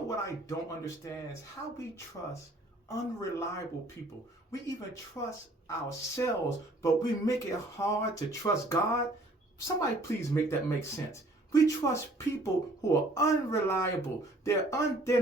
know what I don't understand is how we trust unreliable people. We even trust ourselves, but we make it hard to trust God. Somebody please make that make sense. We trust people who are unreliable. They're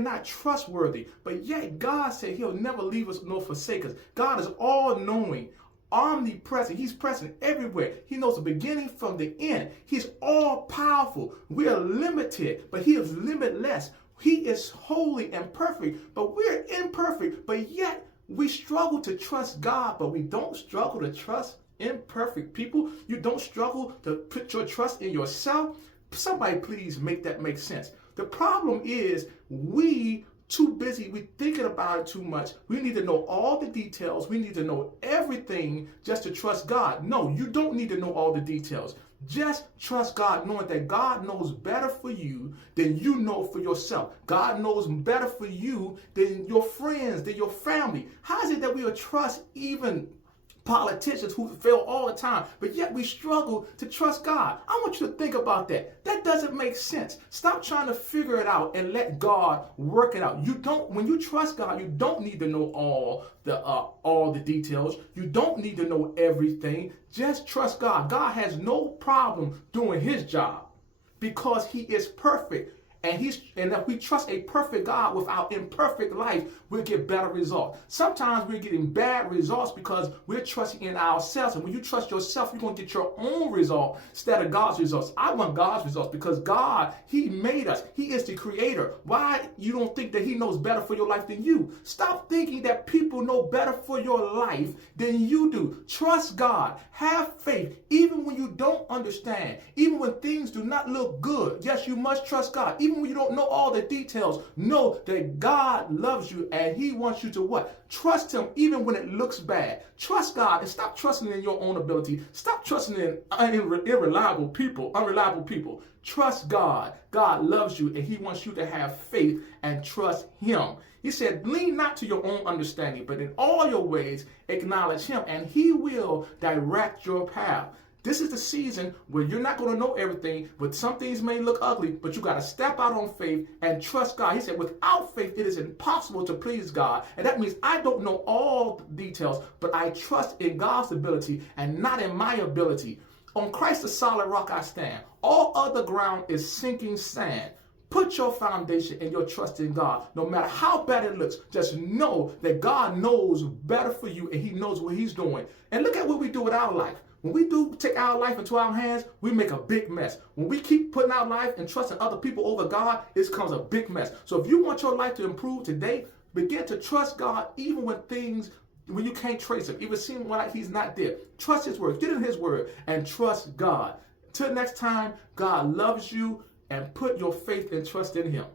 not trustworthy. But yet God said he'll never leave us nor forsake us. God is all-knowing, omnipresent. He's present everywhere. He knows the beginning from the end. He's all-powerful. We are limited, but he is limitless. He is holy and perfect, but we're imperfect. But yet we struggle to trust God, but we don't struggle to trust imperfect people. You don't struggle to put your trust in yourself. Somebody please make that make sense. The problem is we too busy. We thinking about it too much. We need to know all the details. We need to know everything just to trust God. No, you don't need to know all the details. Just trust God, knowing that God knows better for you than you know for yourself. God knows better for you than your friends, than your family. How is it that we will trust even politicians who fail all the time, but yet we struggle to trust God? I want you to think about that. That doesn't make sense. Stop trying to figure it out and let God work it out. When you trust God, you don't need to know all the details. You don't need to know everything. Just trust God. God has no problem doing his job because he is perfect. And if we trust a perfect God with our imperfect life, we'll get better results. Sometimes we're getting bad results because we're trusting in ourselves. And when you trust yourself, you're going to get your own result instead of God's results. I want God's results because God, he made us. He is the creator. Why you don't think that he knows better for your life than you? Stop thinking that people know better for your life than you do. Trust God. Have faith. Even when you don't understand, even when things do not look good. Yes, you must trust God. Even when you don't know all the details, know that God loves you and he wants you to what? Trust him even when it looks bad. Trust God and stop trusting in your own ability. Stop trusting in unreliable people. Trust God. God loves you and he wants you to have faith and trust him. He said, lean not to your own understanding, but in all your ways acknowledge him and he will direct your path. This is the season where you're not going to know everything, but some things may look ugly, but you got to step out on faith and trust God. He said, without faith, it is impossible to please God. And that means I don't know all the details, but I trust in God's ability and not in my ability. On Christ, the solid rock I stand. All other ground is sinking sand. Put your foundation and your trust in God. No matter how bad it looks, just know that God knows better for you and he knows what he's doing. And look at what we do with our life. When we do take our life into our hands, we make a big mess. When we keep putting our life and trusting other people over God, it becomes a big mess. So if you want your life to improve today, begin to trust God even when you can't trace him, even seem like he's not there. Trust his word. Get in his word and trust God. Till next time, God loves you and put your faith and trust in him.